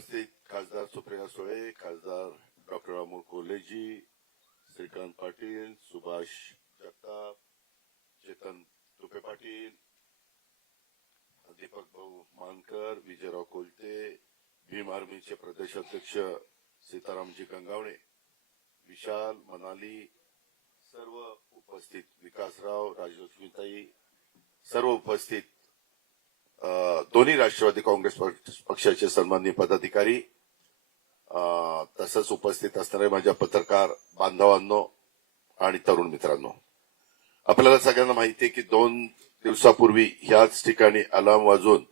उपस्थित खासदार सुप्रिया सुळे, खासदार डॉक्टर अमोल कोल्हेजी, श्रीकांत पाटील, सुभाष जगताप, चेतन तुपे पाटील, दीपक भाऊ मानकर, विजयराव कोलते, भीम आर्मीचे प्रदेशाध्यक्ष सीतारामजी गंगावणे, विशाल मनाली, सर्व उपस्थित विकासराव, राजलक्ष्मीताई, सर्व उपस्थित दोन्ही राष्ट्रवादी काँग्रेस पक्षाचे सन्माननीय पदाधिकारी, तसंच उपस्थित असणारे माझ्या पत्रकार बांधवांनो आणि तरुण मित्रांनो, आपल्याला सगळ्यांना माहिती आहे की 2 दिवसापूर्वी ह्याच ठिकाणी अलार्म वाजून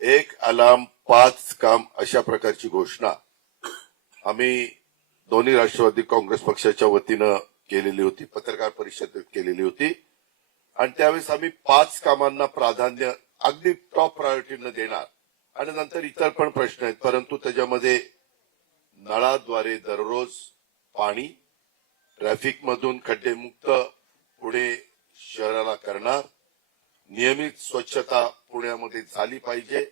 1 अलार्म 5 काम अशा प्रकारची घोषणा आम्ही दोन्ही राष्ट्रवादी काँग्रेस पक्षाच्या वतीनं केलेली होती, पत्रकार परिषदेत केलेली होती. आणि त्यावेळेस आम्ही 5 कामांना प्राधान्य अगदी टॉप प्रायोरिटीनं देणार आणि नंतर इतर पण प्रश्न आहेत, परंतु त्याच्यामध्ये नळाद्वारे दररोज पाणी, ट्रॅफिक मधून खड्डेमुक्त पुणे शहराला करणार, नियमित स्वच्छता पुण्यामध्ये झाली पाहिजे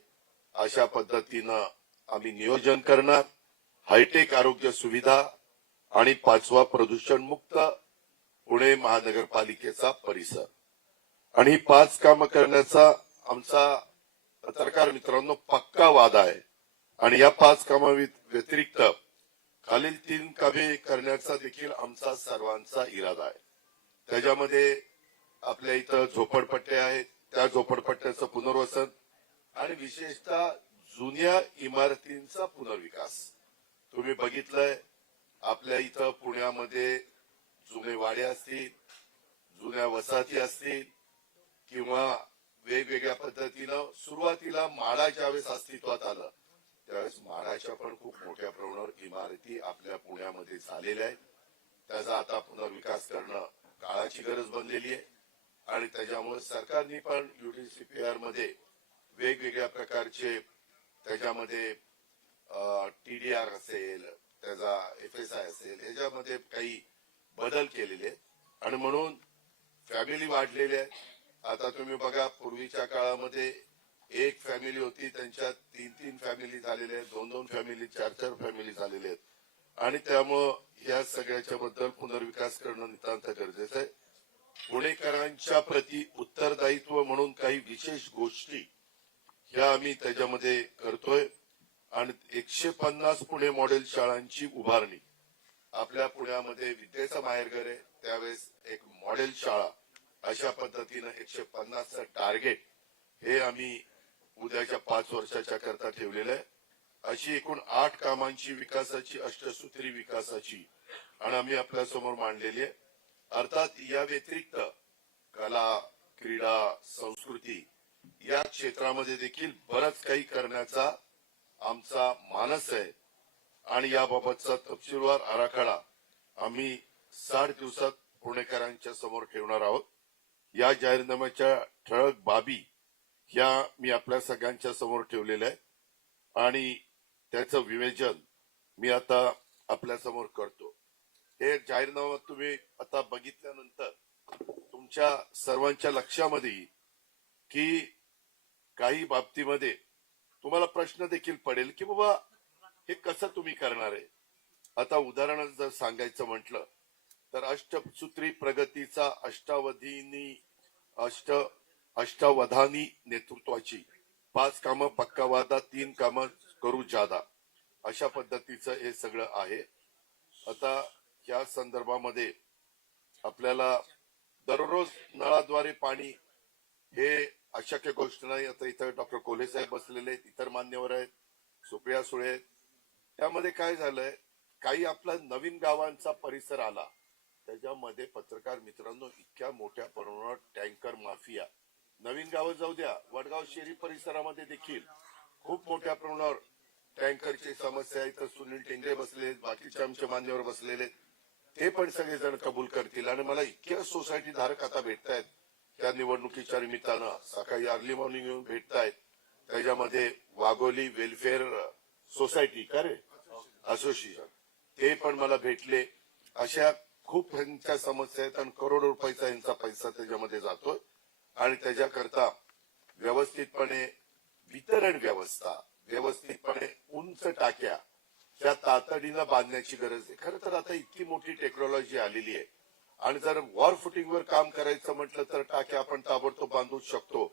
अशा पद्धतीनं आम्ही नियोजन करणार, हायटेक आरोग्य सुविधा आणि 5वा प्रदूषण मुक्त पुणे महानगरपालिकेचा परिसर. आणि ही 5 कामं करण्याचा आमचा पत्रकार मित्रांनो पक्का वादा आहे. आणि या 5 कामा व्यतिरिक्त खालील 3 कामे करण्याचा देखील आमचा सर्वांचा इरादा आहे. त्याच्यामध्ये आपल्या इथं झोपडपट्ट्या आहेत, त्या झोपडपट्ट्याचं पुनर्वसन आणि विशेषतः जुन्या इमारतींचा पुनर्विकास. तुम्ही बघितलंय आपल्या इथं पुण्यामध्ये जुने वाडे असतील, जुन्या वसाहती असतील किंवा वेगवेगळ्या पद्धतीनं सुरुवातीला माडा ज्यावेळेस अस्तित्वात आलं त्यावेळेस माडाच्या पण खूप मोठ्या प्रमाणावर इमारती आपल्या पुण्यामध्ये झालेल्या आहेत. त्याचा आता पुनर्विकास करणं काळाची गरज बनलेली आहे आणि त्याच्यामुळे सरकारने पण युडीसीपीआर मध्ये वेगवेगळ्या प्रकारचे त्याच्यामध्ये टीडीआर असेल, त्याचा एफएसआय असेल, ह्याच्यामध्ये काही बदल केलेले आहेत आणि म्हणून फॅमिली वाढलेल्या आहेत. आता तुम्ही बघा पूर्वीच्या काळामध्ये 1 फॅमिली होती, त्यांच्यात 3-3 फॅमिली झालेल्या आहेत, 2-2 फॅमिली, 4-4 फॅमिली झालेल्या आहेत आणि त्यामुळं या सगळ्याच्या बद्दल पुनर्विकास करणं नितांत गरजेचं आहे. पुणेकरांच्या प्रति उत्तरदायित्व म्हणून काही विशेष गोष्टी ह्या आम्ही त्याच्यामध्ये करतोय आणि 150 पुणे मॉडेल शाळांची उभारणी. आपल्या पुण्यामध्ये विद्येचं माहेरघर आहे, त्यावेळेस एक मॉडेल शाळा अशा पद्धतीनं 150चं टार्गेट हे आम्ही उद्याच्या 5 वर्षाच्या करता ठेवलेलं आहे. अशी एकूण 8 कामांची विकासाची अष्टसूत्री विकासाची आणि आम्ही आपल्या समोर मांडलेली आहे. अर्थात या व्यतिरिक्त कला, क्रीडा, संस्कृती या क्षेत्रामध्ये देखील बरंच काही करण्याचा आमचा मानस आहे आणि याबाबतचा तपशीलवार आराखडा आम्ही 60 दिवसात पुणेकरांच्या समोर ठेवणार आहोत. या जाहीरनाम्याच्या ठळक बाबी ह्या मी आपल्या सगळ्यांच्या समोर ठेवलेल्या आहे आणि त्याचं विवेचन मी आता आपल्या समोर करतो. हे जाहीरनामा तुम्ही आता बघितल्यानंतर तुमच्या सर्वांच्या लक्षामध्ये येईल की काही बाबतीमध्ये तुम्हाला प्रश्न देखील पडेल की बाबा हे कसं तुम्ही करणार आहे. आता उदाहरण जर सांगायचं म्हटलं तर अष्टसूत्री प्रगतीचा अष्टावधानी नेतृत्वाची 5 कामं पक्का वादा, 3 कामं करू जादा अशा पद्धतीचं हे सगळं आहे. आता या संदर्भामध्ये आपल्याला दररोज नळाद्वारे पाणी हे अशक्य गोष्ट नाही. आता इथं डॉक्टर कोल्हे साहेब बसलेले आहेत, इतर मान्यवर आहेत, सुप्रिया सुळे आहेत. त्यामध्ये काय झालंय, काही आपला नवीन गावांचा परिसर आला त्याच्यामध्ये पत्रकार मित्रांनो इतक्या मोठ्या प्रमाणावर टँकर माफिया, नवीन गावं जाऊ द्या, वडगाव शहरी परिसरामध्ये देखील खूप मोठ्या प्रमाणावर टँकरची समस्या आहे. तर सुनील टेंगरे बसलेले, बाकीचे आमचे मान्यवर बसलेले, ते पण सगळेजण कबूल करतील. आणि मला इतक्या सोसायटी धारक आता भेटतायत त्या निवडणुकीच्या निमित्तानं, सकाळी अर्ली मॉर्निंग येऊन भेटतायत. त्याच्यामध्ये वाघोली वेलफेअर सोसायटी असोसिएशन ते पण मला भेटले. अशा खूप ह्यांच्या समस्या आहेत आणि करोडो रुपयाचा यांचा पैसा त्याच्यामध्ये जातोय आणि त्याच्याकरता व्यवस्थितपणे वितरण व्यवस्था व्यवस्थितपणे उंच टाक्या त्या तातडीनं बांधण्याची गरज आहे. खरं तर आता इतकी मोठी टेक्नॉलॉजी आलेली आहे आणि जर वॉर फुटिंगवर काम करायचं म्हटलं तर टाक्या आपण ताबडतोब बांधूच शकतो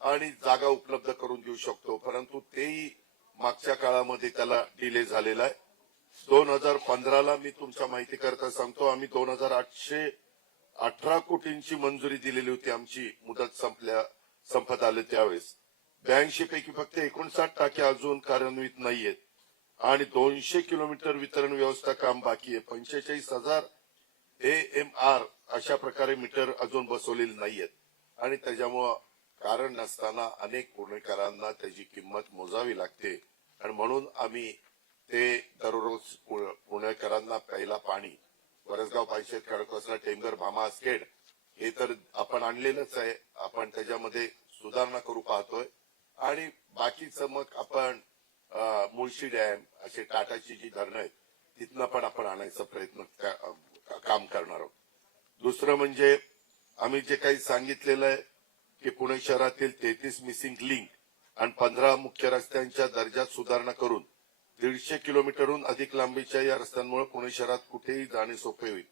आणि जागा उपलब्ध करून देऊ शकतो. परंतु तेही मागच्या काळामध्ये त्याला डिले झालेला आहे. 2015ला मी तुमच्या माहिती करता सांगतो, आम्ही 2818 कोटींची मंजुरी दिलेली होती. आमची मुदत संपत आले त्यावेळेस 82 पैकी फक्त 59 टाक्या अजून कार्यान्वित नाहीयेत आणि 200 किलोमीटर वितरण व्यवस्था काम बाकी आहे. 45,000 AMR अशा प्रकारे मीटर अजून बसवलेले नाहीयेत आणि त्याच्यामुळं कारण नसताना अनेक पुणेकरांना त्याची किंमत मोजावी लागते आणि म्हणून आम्ही ते दररोज पुणेकरांना प्यायला पाणी वरसगाव पायशेत खडकवासला टेमघर भामा आसखेड हे तर आपण आणलेलंच आहे. आपण त्याच्यामध्ये सुधारणा करू पाहतोय आणि बाकीचं मग आपण मुळशी डॅम असे टाटाची जी धरणं आहेत तिथनं पण आपण आणायचा प्रयत्न काम करणार आहोत. दुसरं म्हणजे आम्ही जे काही सांगितलेलं आहे की पुणे शहरातील 33 मिसिंग लिंक आणि 15 मुख्य रस्त्यांच्या दर्जात सुधारणा करून 150 किलोमीटरहून अधिक लांबीच्या या रस्त्यांमुळे पुणे शहरात कुठेही जाणे सोपे होईल.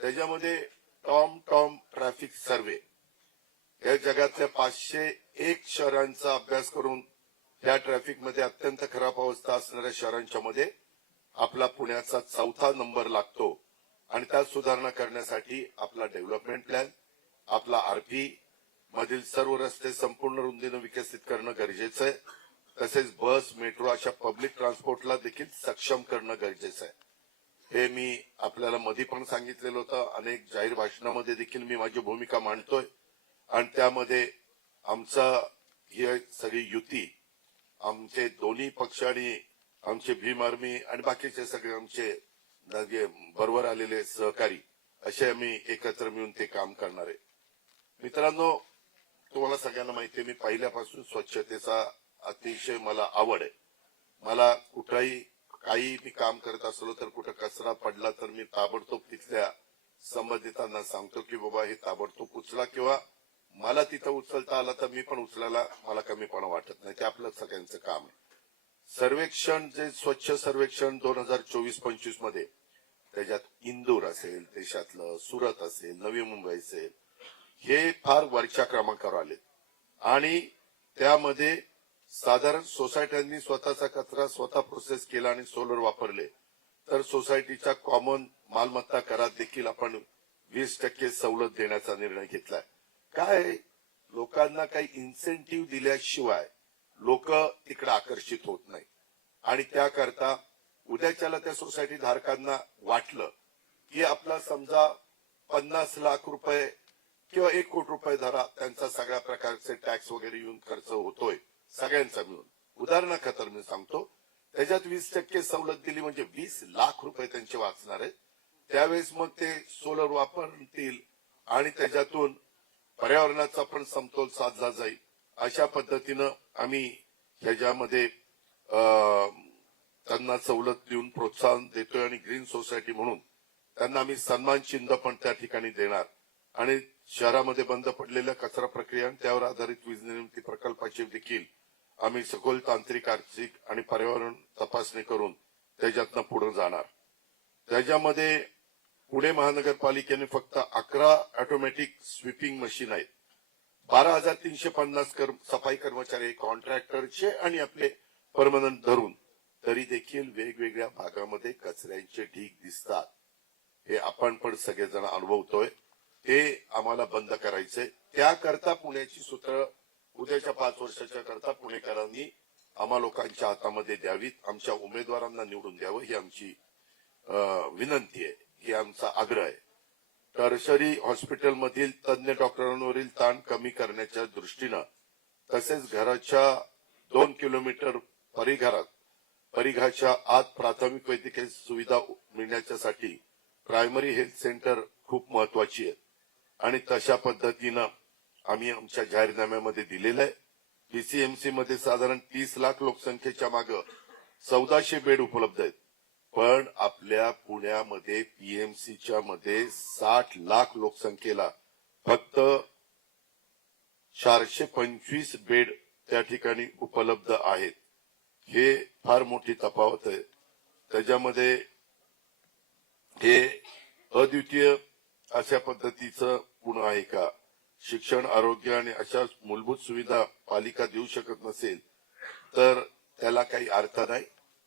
त्याच्यामध्ये टॉम ट्रॅफिक सर्व्हे या जगातल्या 501 शहरांचा अभ्यास करून या ट्रॅफिकमध्ये अत्यंत खराब अवस्था असणाऱ्या शहरांच्या मध्ये आपला पुण्याचा 4था नंबर लागतो आणि त्यात सुधारणा करण्यासाठी आपला डेव्हलपमेंट प्लॅन, आपला आरपी मधील सर्व रस्ते संपूर्ण रुंदीनं विकसित करणं गरजेचं आहे. तसेच बस, मेट्रो अशा पब्लिक ट्रान्सपोर्टला देखील सक्षम करणं गरजेचं आहे. हे मी आपल्याला मध्ये पण सांगितलेलं होतं. अनेक जाहीर भाषणामध्ये देखील मी माझी भूमिका मांडतोय आणि त्यामध्ये आमचा ही सगळी युती, आमचे दोन्ही पक्ष आणि आमचे भीम आर्मी आणि बाकीचे सगळे आमचे बरोबर आलेले सहकारी असे आम्ही एकत्र मिळून ते काम करणार आहे. मित्रांनो, तुम्हाला सगळ्यांना माहिती आहे मी पहिल्यापासून स्वच्छतेचा अतिशय मला आवड आहे. मला कुठेही काही मी काम करत असलो तर कुठं कचरा पडला तर मी ताबडतोब तिथल्या संबंधितांना सांगतो की बाबा हे ताबडतोब उचला किंवा मला तिथं उचलता आला तर मी पण उचलायला मला कमीपणा वाटत नाही. ते आपलं सगळ्यांचं काम आहे. सर्वेक्षण जे स्वच्छ सर्वेक्षण 2024-25 मध्ये त्याच्यात इंदूर असेल, देशातलं सुरत असेल, नवी मुंबई असेल, हे फार वरच्या क्रमांकावर आले आणि त्यामध्ये साधारण सोसायट्यांनी स्वतःचा कचरा स्वतः प्रोसेस केला आणि सोलर वापरले तर सोसायटीच्या कॉमन मालमत्ता करात देखील आपण 20% सवलत देण्याचा निर्णय घेतलाय. काय लोकांना काही इन्सेंटिव्ह दिल्याशिवाय लोक तिकडे आकर्षित होत नाही आणि त्याकरता उद्याच्याला त्या सोसायटी धारकांना वाटलं की आपला समजा 50 लाख रुपये किंवा 1 कोटी रुपये धरा त्यांचा सगळ्या प्रकारचे टॅक्स वगैरे येऊन खर्च होतोय सगळ्यांचा मिळून, उदाहरणाखातर मी सांगतो, त्याच्यात 20% सवलत दिली म्हणजे 20 लाख रुपये त्यांचे वाचणार आहेत. त्यावेळेस मग ते सोलर वापरतील आणि त्याच्यातून पर्यावरणाचा पण समतोल साधला जाईल. अशा पद्धतीनं आम्ही ह्याच्यामध्ये त्यांना सवलत देऊन प्रोत्साहन देतोय आणि ग्रीन सोसायटी म्हणून त्यांना आम्ही सन्मान चिन्ह पण त्या ठिकाणी देणार आणि शहरामध्ये बंद पडलेल्या कचरा प्रक्रिया आणि त्यावर आधारित वीज निर्मिती प्रकल्पाची देखील आम्ही सखोल तांत्रिक, आर्थिक आणि पर्यावरण तपासणी करून त्याच्यातनं पुढे जाणार. त्याच्यामध्ये पुणे महानगरपालिकेने फक्त 11 ऑटोमॅटिक स्वीपिंग मशीन आहेत. 12,350 सफाई कर्मचारी कॉन्ट्रॅक्टरचे आणि आपले परमनंट धरून तरी देखील वेगवेगळ्या भागामध्ये कचऱ्यांचे ढीग दिसतात. हे आपण पण सगळेजण अनुभवतोय. ते आम्हाला बंद करायचंय. त्याकरता पुण्याची सूत्र उद्याच्या 5 वर्षाच्या करता पुणेकरांनी आम्हा लोकांच्या हातामध्ये द्यावीत. आमच्या उमेदवारांना निवडून द्यावं ही आमची विनंती आहे, ही आमचा आग्रह आहे. टर्शरी हॉस्पिटलमधील तज्ञ डॉक्टरांवरील ताण कमी करण्याच्या दृष्टीनं तसेच घराच्या 2 किलोमीटर परिघाच्या आत प्राथमिक वैद्यकीय सुविधा मिळण्याच्यासाठी प्रायमरी हेल्थ सेंटर खूप महत्वाची आहे आणि तशा पद्धतीनं आम्ही आमच्या जाहीरनाम्यामध्ये दिलेलं आहे. पीसीएमसी मध्ये साधारण 30 लाख लोकसंख्येच्या मागे 1400 बेड उपलब्ध आहेत, पण आपल्या पुण्यामध्ये पीएमसीच्या मध्ये 60 लाख लोकसंख्येला फक्त 425 बेड त्या ठिकाणी उपलब्ध आहेत. हे फार मोठी तफावत आहे. त्याच्यामध्ये हे अद्वितीय अशा पद्धतीचं गुण आहे का? शिक्षण, आरोग्य आणि अशा मूलभूत सुविधा पालिका देऊ शकत नसेल तर त्याला काही अर्थ नाही.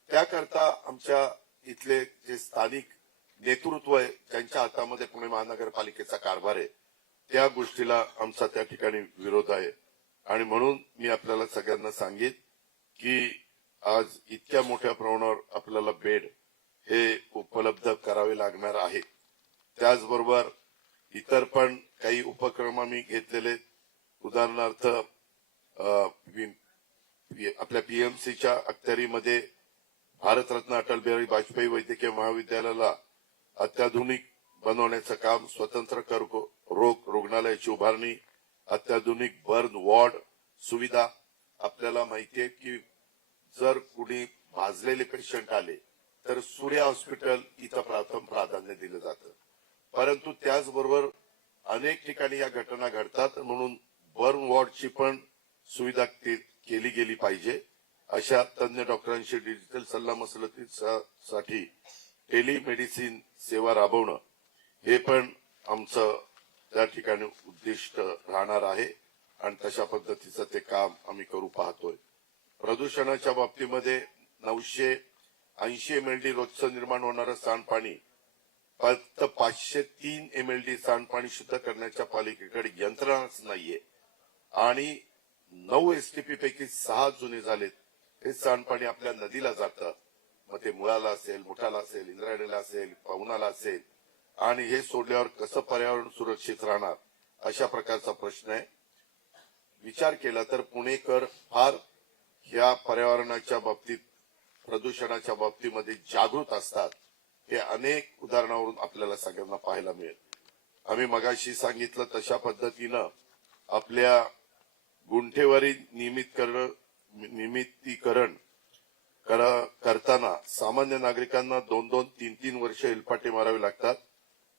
त्याकरता आमच्या इथले जे स्थानिक नेतृत्व आहे, ज्यांच्या हातामध्ये पुणे महानगरपालिकेचा कारभार आहे, त्या गोष्टीला आमचा त्या ठिकाणी विरोध आहे. आणि म्हणून मी आपल्याला सगळ्यांना सांगेन की आज इतक्या मोठ्या प्रमाणावर आपल्याला बेड हे उपलब्ध करावे लागणार आहेत. त्याचबरोबर इतर पण काही उपक्रम आम्ही घेतलेले, उदाहरणार्थ आपल्या पीएमसीच्या अखत्यारीमध्ये भारतरत्न अटल बिहारी वाजपेयी वैद्यकीय महाविद्यालयाला अत्याधुनिक बनवण्याचं काम, स्वतंत्र कर्करोग रुग्णालयाची उभारणी, अत्याधुनिक बर्न वॉर्ड सुविधा. आपल्याला माहितीये की जर कुणी भाजलेले पेशंट आले तर सूर्या हॉस्पिटल इथं प्रथम प्राधान्य दिलं जातं. परंतु त्याचबरोबर अनेक ठिकाणी या घटना घडतात, म्हणून बर्न वॉर्डची पण सुविधा केली गेली पाहिजे. अशा तज्ञ डॉक्टरांशी डिजिटल सल्लामसलतीसाठी टेलिमेडिसिन सेवा राबवणं हे पण आमचं त्या ठिकाणी उद्दिष्ट राहणार आहे आणि तशा पद्धतीचं ते काम आम्ही करू पाहतोय. प्रदूषणाच्या बाबतीमध्ये 980 एमएलडी रोजचं निर्माण होणारं सांडपाणी फक्त 503 एमएलडी सांडपाणी शुद्ध करण्याच्या पालिकेकडे यंत्रणाच नाहीये आणि 9 एसटीपी पैकी 6 जुने झालेत. हे सांडपाणी आपल्या नदीला जातं, मग ते मुळाला असेल, मुठाला असेल, इंद्रायणीला असेल, पवनाला असेल, आणि हे सोडल्यावर कसं पर्यावरण सुरक्षित राहणार अशा प्रकारचा प्रश्न आहे. विचार केला तर पुणेकर फार ह्या पर्यावरणाच्या बाबतीत, प्रदूषणाच्या बाबतीमध्ये जागृत असतात. हे अनेक उदाहरणावरून आपल्याला सगळ्यांना पाहायला मिळेल. आम्ही मगाशी सांगितलं तशा पद्धतीनं आपल्या गुंठेवारी नियमितीकरण करताना सामान्य नागरिकांना 2-2, 3-3 वर्ष हेलपाटे मारावे लागतात.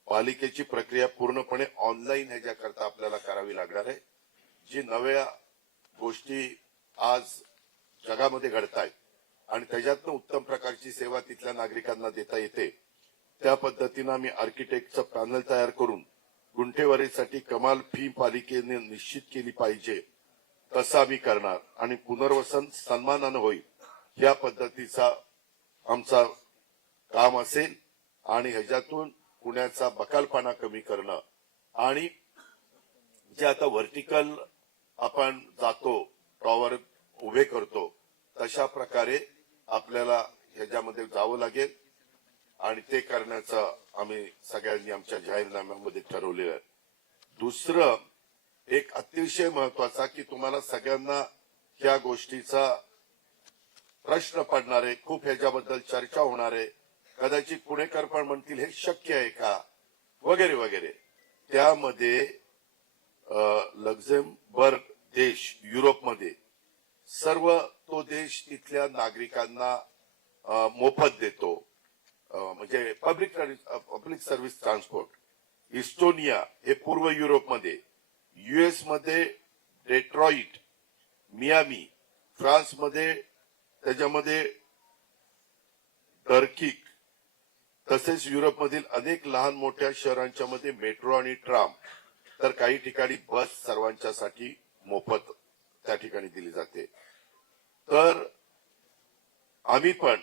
पालिकेची प्रक्रिया पूर्णपणे ऑनलाईन ह्याच्याकरता आपल्याला करावी लागणार आहे. जी नव्या गोष्टी आज जगामध्ये घडतायत आणि त्याच्यातनं उत्तम प्रकारची सेवा तिथल्या नागरिकांना देता येते, त्या पद्धतीनं आम्ही आर्किटेक्टचं पॅनल तयार करून गुंठेवारीसाठी कमाल फी पालिकेने निश्चित केली पाहिजे तसं आम्ही करणार आणि पुनर्वसन सन्मानानं होईल या पद्धतीचा आमचा काम असेल. आणि ह्याच्यातून पुण्याचा बकालपणा कमी करणं आणि जे आता व्हर्टिकल आपण जातो, टॉवर उभे करतो, तशा प्रकारे आपल्याला ह्याच्यामध्ये जावं लागेल आणि ते करण्याचं आम्ही सगळ्यांनी आमच्या जाहीरनाम्यामध्ये ठरवलेलं आहे. दुसरं एक अतिशय महत्वाचा की तुम्हाला सगळ्यांना या गोष्टीचा प्रश्न पडणार आहे, खूप ह्याच्याबद्दल चर्चा होणार आहे, कदाचित पुणेकर पण म्हणतील हे शक्य आहे का वगैरे वगैरे. त्यामध्ये लक्झेंबर्ग देश युरोपमध्ये सर्व तो देश तिथल्या नागरिकांना मोफत देतो, म्हणजे पब्लिक सर्व्हिस ट्रान्सपोर्ट. इस्टोनिया हे पूर्व युरोपमध्ये, युएस मध्ये डेट्रॉइट, मियामी, फ्रान्समध्ये त्याच्यामध्ये टर्किक, तसेच युरोपमधील अनेक लहान मोठ्या शहरांच्या मध्ये मेट्रो आणि ट्राम, तर काही ठिकाणी बस सर्वांच्यासाठी मोफत त्या ठिकाणी दिली जाते. तर आम्ही पण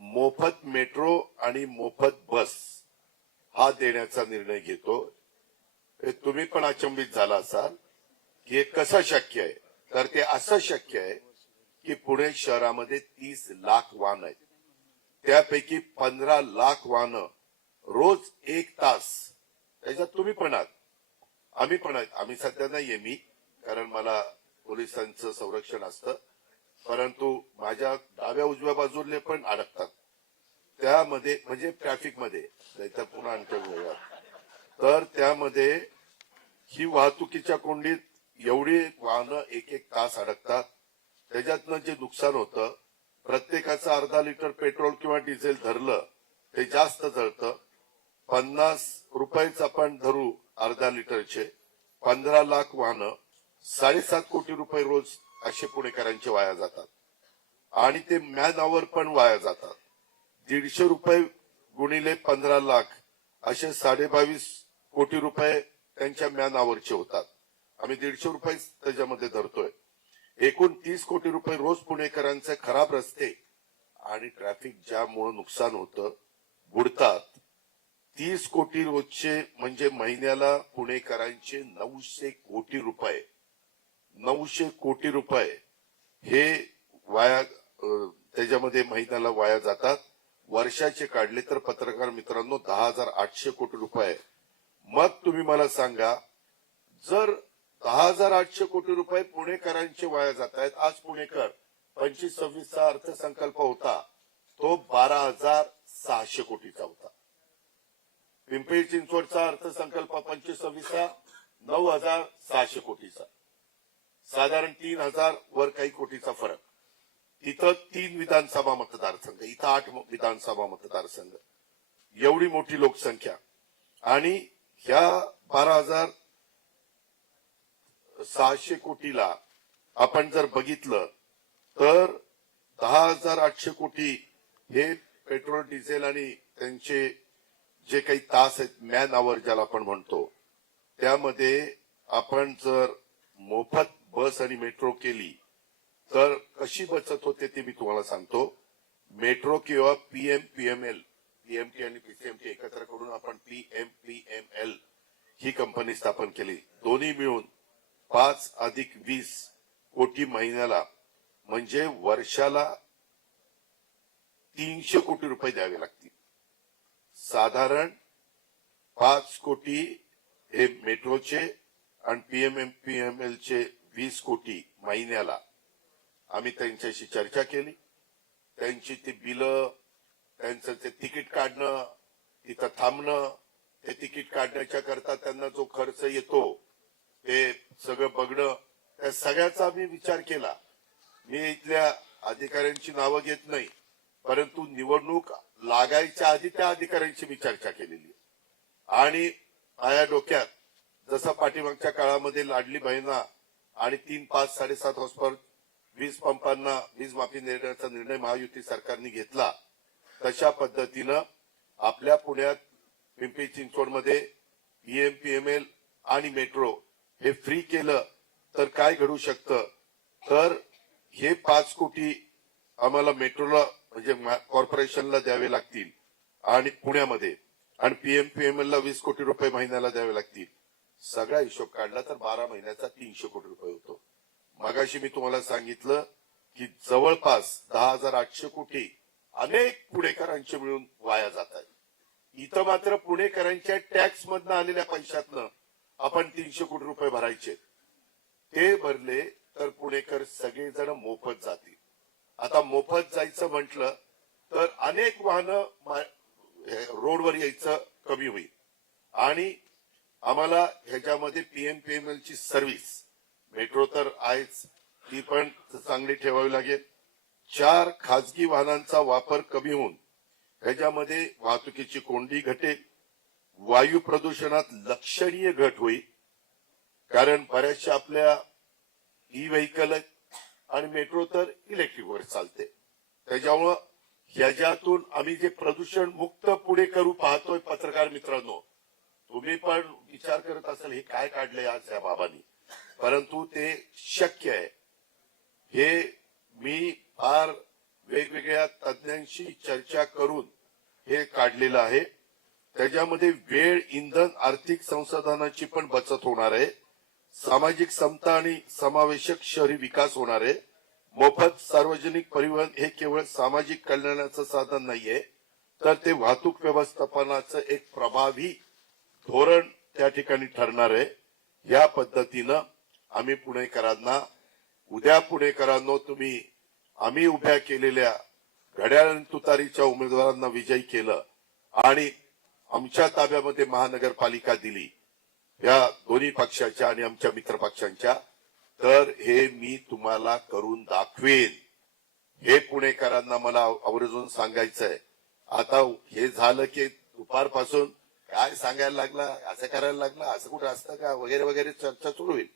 मोफत मेट्रो आणि मोफत बस हा देण्याचा निर्णय घेतो. तुम्ही पण अचंबित झाला असाल की हे कसं शक्य आहे, तर ते असं शक्य आहे की पुणे शहरामध्ये 30 लाख वाहन आहेत, त्यापैकी 15 लाख वाहनं रोज 1 तास, त्याच्यात तुम्ही पण आहात, आम्ही पण आहेत. आम्ही सध्या नाहीये मी, कारण मला पोलिसांचं संरक्षण असतं, परंतु माझ्या डाव्या उजव्या बाजूले पण अडकतात त्यामध्ये, म्हणजे ट्रॅफिकमध्ये, नाहीतर पुन्हा आणखी वेगळा. तर त्यामध्ये ही वाहतुकीच्या कोंडीत एवढी वाहनं 1-1 तास अडकतात. त्याच्यातनं जे नुकसान होतं, प्रत्येकाचं अर्धा लिटर पेट्रोल किंवा डिझेल धरलं ते जास्त जळतं. 50 रुपयेच आपण धरू अर्धा लिटरचे, 15 लाख वाहनं, 7.5 कोटी रुपये रोज असे पुणेकरांचे वाया जातात. आणि ते मॅन आवर पण वाया जातात. 150 रुपये गुणिले 15 लाख असे 22.5 कोटी रुपये त्यांच्या मॅन आवरचे होतात. आम्ही 150 रुपये त्याच्यामध्ये धरतोय. एकूण 30 कोटी रुपये रोज पुणेकरांचे खराब रस्ते आणि ट्रॅफिक जॅममुळे नुकसान होतं, बुडतात. 30 कोटी रोजचे म्हणजे महिन्याला पुणेकरांचे 900 कोटी रुपये, 900 कोटी रुपये हे वाया त्याच्यामध्ये महिन्याला वाया जातात. वर्षाचे काढले तर पत्रकार मित्रांनो 10,800 कोटी रुपये. मग तुम्ही मला सांगा, जर 10,800 कोटी रुपये पुणेकरांचे वाया जात आहेत. आज पुणेकर 25-26 चा अर्थसंकल्प होता, तो 12,600 कोटीचा होता. पिंपरी चिंचवडचा अर्थसंकल्प 25-26 चा 9,600 कोटीचा, साधारण 3,000 वर काही कोटीचा फरक. इथं 3 विधानसभा मतदारसंघ, इथं 8 विधानसभा मतदारसंघ, एवढी मोठी लोकसंख्या. आणि ह्या 12,600 कोटीला आपण जर बघितलं तर 10,800 कोटी हे पेट्रोल डिझेल आणि त्यांचे जे काही तास आहेत, मॅन आवर ज्याला आपण म्हणतो, त्यामध्ये आपण जर मोफत बस आणि मेट्रो केली तर कशी बचत होते ते मी तुम्हाला सांगतो. मेट्रो किंवा पीएमपीएमएल, पीएमटी आणि पीसीएमटी एकत्र करून आपण पीएमपीएमएल ही कंपनी स्थापन केली. दोन्ही मिळून 5 अधिक 20 कोटी महिन्याला, म्हणजे वर्षाला 300 कोटी रुपये द्यावे लागतील. साधारण 5 कोटी हे मेट्रोचे आणि पीएमपीएमएलचे 20 कोटी महिन्याला. आम्ही त्यांच्याशी चर्चा केली. त्यांची ती बिलं, त्यांचं ते तिकीट काढणं, तिथं थांबणं, ते तिकीट काढण्याच्या करता त्यांना जो खर्च येतो ते सगळं बघणं, त्या सगळ्याचा मी विचार केला. मी इथल्या अधिकाऱ्यांची नावं घेत नाही, परंतु निवडणूक लागायच्या आधी त्या अधिकाऱ्यांची मी चर्चा केलेली. आणि माझ्या डोक्यात जसं पाठीमागच्या काळामध्ये लाडली बहिणा आणि 3, 5, 7.5 हॉर्स पॉवर वीज पंपांना वीज माफी देण्याचा निर्णय महायुती सरकारने घेतला, तशा पद्धतीनं आपल्या पुण्यात पिंपरी चिंचवडमध्ये पीएमपीएमएल आणि मेट्रो हे फ्री केलं तर काय घडू शकतं. तर हे 5 कोटी आम्हाला मेट्रोला म्हणजे कॉर्पोरेशनला द्यावे लागतील आणि पुण्यामध्ये, आणि पीएमपीएमएलला 20 कोटी रुपये महिन्याला द्यावे लागतील. सगळा हिशोब काढला तर 12 महिन्याचा 300 कोटी रुपये होतो. मगाशी मी तुम्हाला सांगितलं की जवळपास 10,800 कोटी अनेक पुणेकरांचे मिळून वाया जात आहेत. इथं मात्र पुणेकरांच्या टॅक्स मधनं आलेल्या पैशातनं आपण 300 कोटी रुपये भरायचे. ते भरले तर पुणेकर सगळेजण मोफत जातील. आता मोफत जायचं म्हटलं तर अनेक वाहनं रोडवर यायचं कमी होईल. आणि आम्हाला ह्याच्यामध्ये पीएमपीएमएलची सर्व्हिस, मेट्रो तर आहेच, ती पण चांगली ठेवावी लागेल. 4 खासगी वाहनांचा वापर कमी होऊन ह्याच्यामध्ये वाहतुकीची कोंडी घटेल. वायू प्रदूषणात लक्षणीय घट होईल, कारण बऱ्याचशा आपल्या ई व्हेकल आणि मेट्रो तर इलेक्ट्रिकवर चालते. त्याच्यामुळं ह्याच्यातून आम्ही जे प्रदूषण मुक्त पुढे करू पाहतोय, पत्रकार मित्रांनो, तुम्ही पण विचार करत असाल हे काय काढलंय आज या बाबांनी, परंतु ते शक्य आहे. हे मी फार वेगवेगळ्या तज्ञांशी चर्चा करून हे काढलेलं आहे. त्याच्यामध्ये वेळ, इंधन, आर्थिक संसाधनाची पण बचत होणार आहे. सामाजिक समता आणि समावेशक शहरी विकास होणार आहे. मोफत सार्वजनिक परिवहन हे केवळ सामाजिक कल्याणाचं साधन नाहीये, तर ते वाहतूक व्यवस्थापनाचं एक प्रभावी धोरण त्या ठिकाणी ठरणार आहे. या पद्धतीनं आम्ही पुणेकरांना, उद्या पुणेकरांनो तुम्ही आम्ही उभ्या केलेल्या घड्याळ तुतारीच्या उमेदवारांना विजयी केलं आणि आमच्या ताब्यामध्ये महानगरपालिका दिली, या दोन्ही पक्षाच्या आणि आमच्या मित्र पक्षांच्या, तर हे मी तुम्हाला करून दाखवेन. हे पुणेकरांना मला आवर्जून सांगायचंय. आता हे झालं की दुपारपासून काय सांगायला लागला, असं करायला लागला, असं कुठं असतं का वगैरे वगैरे चर्चा सुरू होईल,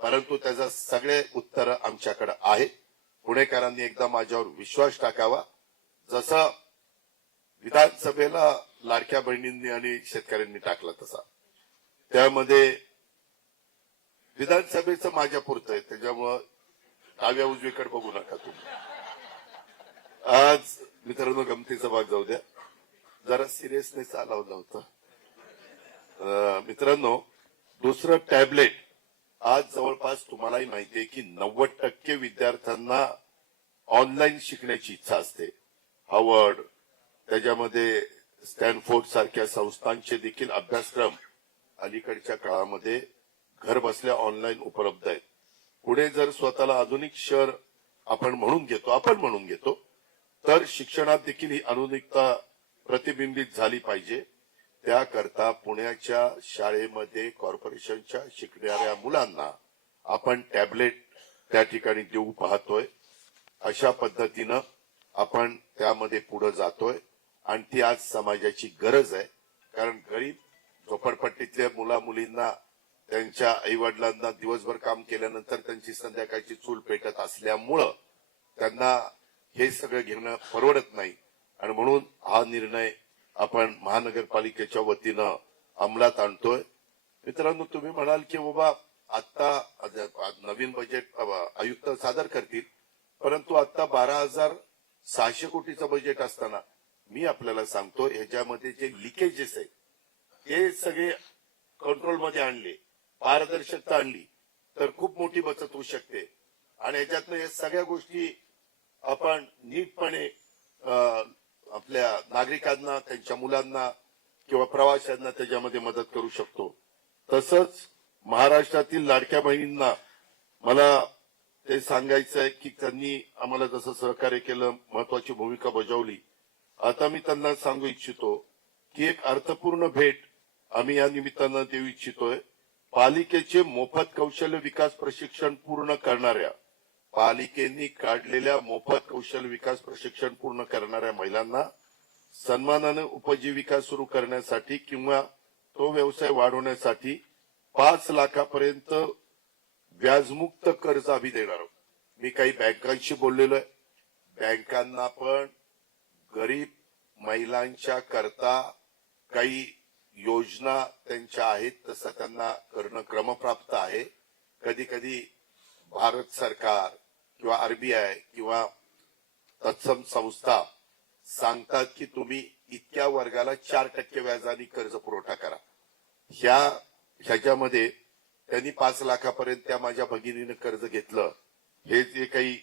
परंतु त्याचं सगळे उत्तर आमच्याकडे आहेत. पुणेकरांनी एकदा माझ्यावर विश्वास टाकावा. जसं विधानसभेला लाडक्या बहिणींनी आणि शेतकऱ्यांनी टाकला तसा. त्यामध्ये विधानसभेचं माझ्या पुरतं आहे, त्याच्यामुळं डाव्या उजवीकडे बघू नका तुम्ही. आज मित्रांनो गमतीचा भाग जाऊ द्या, जरा सिरियसनेस लावला होता. मित्रांनो, दुसरं टॅबलेट आज जवळपास तुम्हालाही माहिती आहे की 90% विद्यार्थ्यांना ऑनलाईन शिकण्याची इच्छा असते. हार्वर्ड, त्याच्यामध्ये स्टॅनफोर्ड सारख्या संस्थांचे देखील अभ्यासक्रम अलीकडच्या काळामध्ये घर बसल्या ऑनलाईन उपलब्ध आहेत. पुढे जर स्वतःला आधुनिक शहर आपण म्हणून घेतो तर शिक्षणात देखील ही आधुनिकता प्रतिबिंबित झाली पाहिजे. त्याकरता पुण्याच्या शाळेमध्ये कॉर्पोरेशनच्या शिकणाऱ्या मुलांना आपण टॅबलेट त्या ठिकाणी देऊ पाहतोय. अशा पद्धतीनं आपण त्यामध्ये पुढे जातोय आणि ती आज समाजाची गरज आहे. कारण गरीब झोपडपट्टीतल्या मुला मुलींना त्यांच्या आईवडिलांना दिवसभर काम केल्यानंतर त्यांची संध्याकाळची चूल पेटत असल्यामुळं त्यांना हे सगळं घेणं परवडत नाही आणि म्हणून हा निर्णय आपण महानगरपालिकेच्या वतीनं अंमलात आणतोय. मित्रांनो, तुम्ही म्हणाल की बाबा आता नवीन बजेट आयुक्त सादर करतील, परंतु आता 12,600 कोटीचं बजेट असताना मी आपल्याला सांगतो ह्याच्यामध्ये जे लिकेजेस आहेत हे सगळे कंट्रोलमध्ये आणले, पारदर्शकता आणली तर खूप मोठी बचत होऊ शकते. आणि ह्याच्यातनं या सगळ्या गोष्टी आपण नीटपणे आपल्या नागरिकांना, त्यांच्या मुलांना किंवा प्रवाशांना त्याच्यामध्ये मदत करू शकतो. तसंच महाराष्ट्रातील लाडक्या बहिणींना मला ते सांगायचं आहे की त्यांनी आम्हाला जसं सहकार्य केलं, महत्वाची भूमिका बजावली. आता मी त्यांना सांगू इच्छितो की एक अर्थपूर्ण भेट आम्ही या निमित्तानं देऊ इच्छितोय. पालिकेचे मोफत कौशल्य विकास प्रशिक्षण पूर्ण करणाऱ्या, पालिकेने काढलेल्या मोफत कौशल्य विकास प्रशिक्षण पूर्ण करणाऱ्या महिलांना सन्मानाने उपजीविका सुरू करण्यासाठी किंवा तो व्यवसाय वाढवण्यासाठी 5 लाखापर्यंत व्याजमुक्त कर्ज आम्ही देणार आहोत. मी काही बँकांशी बोललेलो आहे. बँकांना पण गरीब महिलांच्या करता काही योजना त्यांच्या आहेत, तसं त्यांना करणं क्रमप्राप्त आहे. कधी कधी भारत सरकार किंवा आरबीआय किंवा तत्सम संस्था सांगतात की तुम्ही इतक्या वर्गाला 4% व्याजाने कर्ज पुरवठा करा. ह्याच्यामध्ये त्यांनी 5 लाखापर्यंत त्या माझ्या भगिनीनं कर्ज घेतलं. हे जे काही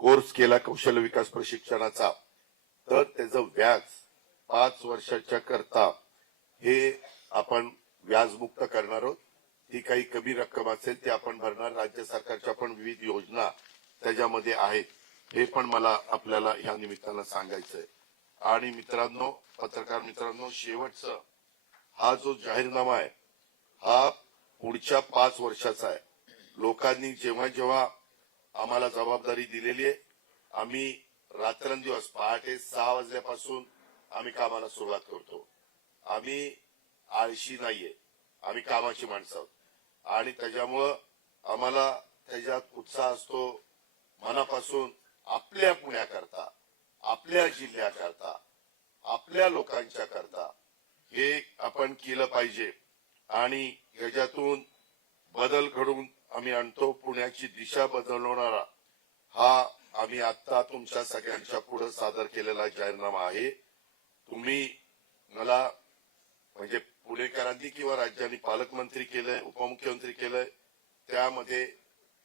कोर्स केला कौशल्य विकास प्रशिक्षणाचा, तर त्याचं व्याज 5 वर्षाच्या करता हे आपण व्याजमुक्त करणार आहोत. ती काही कमी रक्कम असेल ती आपण भरणार. राज्य सरकारच्या पण विविध योजना त्याच्यामध्ये आहेत, हे पण मला आपल्याला ह्या निमित्तानं सांगायचंय. आणि मित्रांनो, पत्रकार मित्रांनो, शेवटचं हा जो जाहीरनामा आहे हा पुढच्या 5 वर्षाचा आहे. लोकांनी जेव्हा जेव्हा आम्हाला जबाबदारी दिलेली आहे, आम्ही रात्रंदिवस पहाटे 6 वाजल्यापासून आम्ही कामाला सुरुवात करतो. आम्ही आळशी नाहीये, आम्ही कामाची माणसं आहोत आणि त्याच्यामुळं आम्हाला त्याच्यात उत्साह असतो. मनापासून आपल्या पुण्याकरता, आपल्या जिल्ह्याकरता, आपल्या लोकांच्या करता हे आपण केलं पाहिजे आणि ह्याच्यातून बदल घडवून आम्ही आणतो. पुण्याची दिशा बदलवणारा हा आम्ही आता तुमच्या सगळ्यांच्या पुढे सादर केलेला जाहीरनामा आहे. तुम्ही मला म्हणजे पुणेकरांनी किंवा राज्याने पालकमंत्री केलंय, उपमुख्यमंत्री केलंय, त्यामध्ये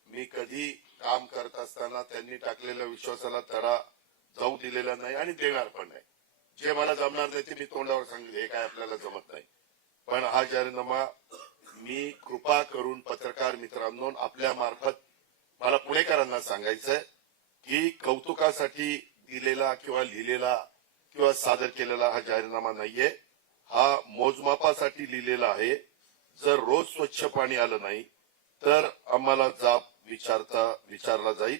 मी कधी काम करत असताना त्यांनी टाकलेल्या विश्वासाला तडा जाऊ दिलेला नाही आणि देणार पण नाही. जे मला जमणार नाही ते मी तोंडावर सांगितलं, हे काय आपल्याला जमत नाही. पण हा जाहीरनामा मी कृपा करून पत्रकार मित्रांनो आपल्या मार्फत मला पुणेकरांना सांगायचंय की कौतुकासाठी दिलेला किंवा लिहिलेला किंवा सादर केलेला हा जाहीरनामा नाहीये. हा मोजमापासाठी लिहिलेला आहे. जर रोज स्वच्छ पाणी आलं नाही तर आम्हाला जाब विचारला जाईल.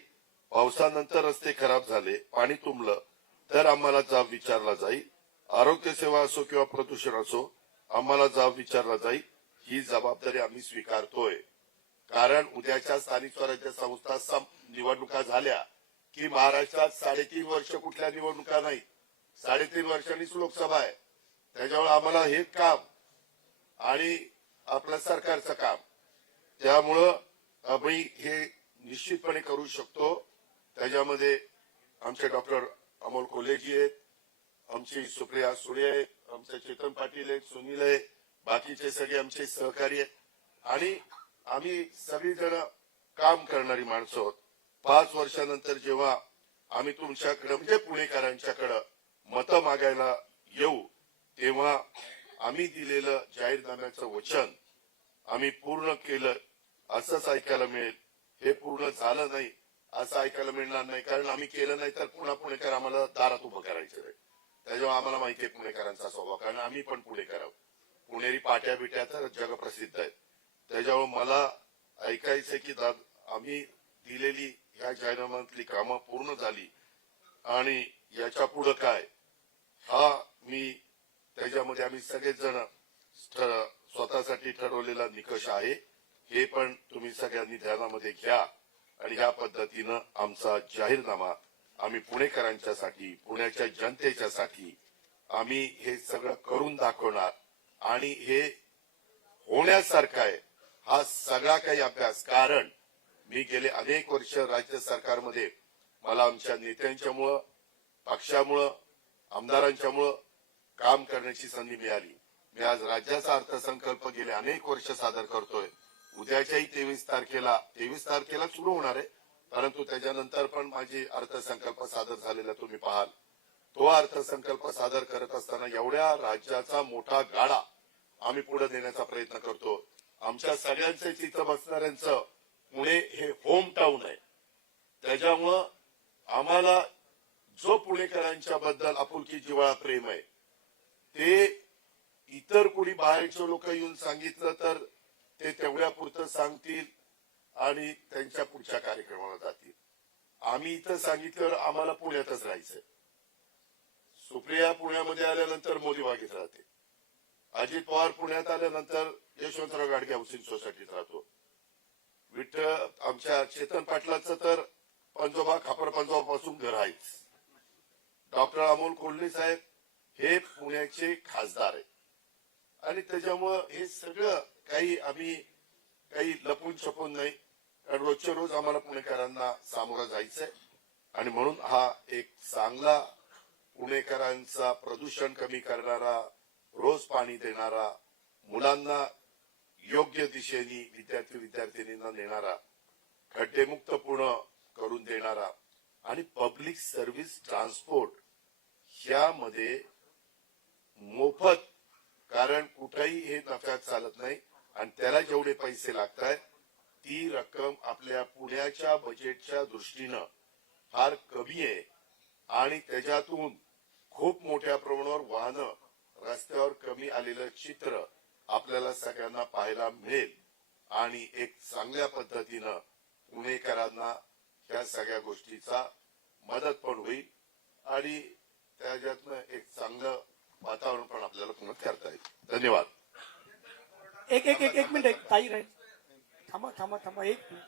पावसानंतर रस्ते खराब झाले, पाणी तुंबलं तर आम्हाला जाब विचारला जाईल. आरोग्य सेवा असो किंवा प्रदूषण असो, आम्हाला जाब विचारला जाईल. ही जबाबदारी आम्ही स्वीकारतोय. कारण उद्याच्या स्थानिक स्वराज्य संस्था निवडणुका झाल्या की महाराष्ट्रात 3.5 वर्ष कुठल्या निवडणुका नाही, 3.5 वर्षांनीच लोकसभा आहे. त्याच्यामुळे आम्हाला हे काम आणि आपलं सरकारचं काम, त्यामुळं आम्ही हे निश्चितपणे करू शकतो. त्याच्यामध्ये आमचे डॉक्टर अमोल कोल्हेजी आहेत, आमची सुप्रिया सुळे आहेत, आमचे चेतन पाटील आहेत, सुनील आहे, बाकीचे सगळे आमचे सहकारी आहेत आणि आम्ही सगळीजण काम करणारी माणसं आहोत. 5 वर्षानंतर जेव्हा आम्ही तुमच्याकडे म्हणजे पुणेकरांच्याकडे मतं मागायला येऊ, तेव्हा आम्ही दिलेलं जाहीरनाम्याचं वचन आम्ही पूर्ण केलं असंच ऐकायला मिळेल. हे पूर्ण झालं नाही असं ऐकायला मिळणार नाही, कारण आम्ही केलं नाही तर पुन्हा पुणेकर आम्हाला दारात उभं करायचं आहे. त्याच्यामुळे आम्हाला माहिती आहे पुणेकरांचा स्वभाव, कारण आम्ही पण पुणेकर आहोत. पुणेरी पाट्या बिट्या तर जगप्रसिद्ध आहेत. त्याच्यामुळे मला ऐकायचंय की आम्ही दिलेली ह्या जाहीरनाम्यातली कामं पूर्ण झाली आणि याच्या पुढे काय हा मी त्याच्यामध्ये आम्ही सगळेच जण स्वतःसाठी ठरवलेला निकष आहे, हे पण तुम्ही सगळ्यांनी ध्यानामध्ये घ्या आणि ह्या पद्धतीनं आमचा जाहीरनामा आम्ही पुणेकरांच्यासाठी, पुण्याच्या जनतेच्यासाठी आम्ही हे सगळं करून दाखवणार आणि हे होण्यासारखं आहे हा सगळा काही अभ्यास. कारण मी गेले अनेक वर्ष राज्य सरकारमध्ये मला आमच्या नेत्यांच्यामुळं, पक्षामुळं, आमदारांच्यामुळं काम करण्याची संधी मिळाली. मी आज राज्याचा अर्थसंकल्प गेले अनेक वर्ष सादर करतोय. उद्याच्याही 23 तारखेला सुरू होणार आहे, परंतु त्याच्यानंतर पण माझी अर्थसंकल्प सादर झालेला तुम्ही पाहाल. तो अर्थसंकल्प सादर करत असताना एवढ्या राज्याचा मोठा गाडा आम्ही पुढे देण्याचा प्रयत्न करतो. आमच्या सगळ्यांचे चित्र बसणाऱ्यांचं पुणे हे होम टाउन आहे. त्याच्यामुळं आम्हाला जो पुणेकरांच्या बद्दल आपुलकी जिव्हाळा प्रेम आहे ते इतर कुणी बाहेरचे लोक येऊन सांगितलं तर ते तेवढ्या पुरतं सांगतील आणि त्यांच्या पुढच्या कार्यक्रमाला जातील. आम्ही इथं सांगितल्यावर आम्हाला पुण्यातच राहायचंय. सुप्रिया पुण्यामध्ये आल्यानंतर मोदी बागेत राहते, अजित पवार पुण्यात आल्यानंतर यशवंतराव गाडगे हाऊसिंग सोसायटीत राहतो, आमच्या चेतन पाटलाचं तर पंजोबा खापर पंजोबापासून घर आहेच. डॉक्टर अमोल कोल्हे साहेब हे पुण्याचे खासदार आहेत आणि त्याच्यामुळं हे सगळं काही आम्ही काही लपून छपून नाही, कारण रोजच्या रोज आम्हाला पुणेकरांना सामोरं जायचंय आणि म्हणून हा एक चांगला पुणेकरांचा प्रदूषण कमी करणारा, रोज पाणी देणारा, मुलांना योग्य दिशेने विद्यार्थिनींना नेणारा, खड्डेमुक्त पूर्ण करून देणारा आणि पब्लिक सर्व्हिस ट्रान्सपोर्ट ह्यामध्ये मोफत, कारण कुठेही हे नफ्यात चालत नाही आणि त्याला जेवढे पैसे लागतात ती रक्कम आपल्या पुण्याच्या बजेटच्या दृष्टीनं फार कमी आहे आणि त्याच्यातून खूप मोठ्या प्रमाणावर वाहनं रस्त्यावर कमी आलेलं चित्र आपल्याला सगळ्यांना पाहायला मिळेल आणि एक चांगल्या पद्धतीनं पुणेकरांना त्या सगळ्या गोष्टीचा मदत पण होईल आणि त्याच्यातनं एक चांगलं वातावरण पण आपल्याला पुन्हा करता येईल. धन्यवाद. एक मिनिट ताई, थांबा एक मिनिट.